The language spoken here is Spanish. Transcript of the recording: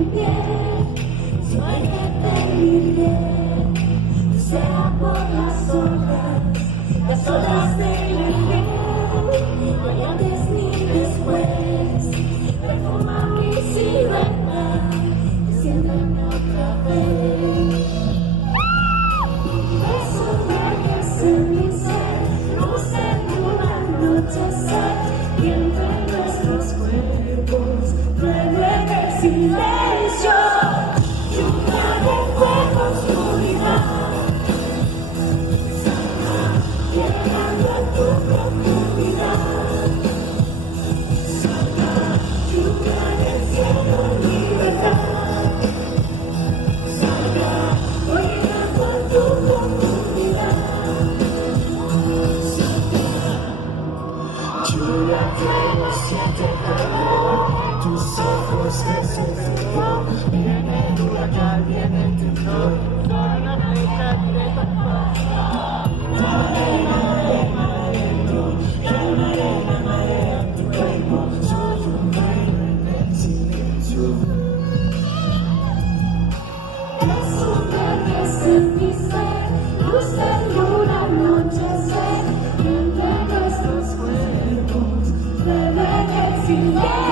mi piel, soy que te miré, desea por las olas del arreo, no hay antes ni después, perfuma mi sirena, desciéndeme otra vez. Personajes en mi ser, luz en un anochecer, y entre nuestros cuerpos, luego en el silencio, lluvia de fuego, oscuridad, llegando a tu profundidad, lluvia del cielo, libertad, voy llegando a tu profundidad, lluvia que no siente calor, tus ojos que se perdón, viene el huracán, viene el temblor, por una flecha directa al marea en tu cuerpo, soy un baile en el silencio. Personajes en mi ser, luz en un anochecer, y entre nuestros cuerpos, llueve en el silencio.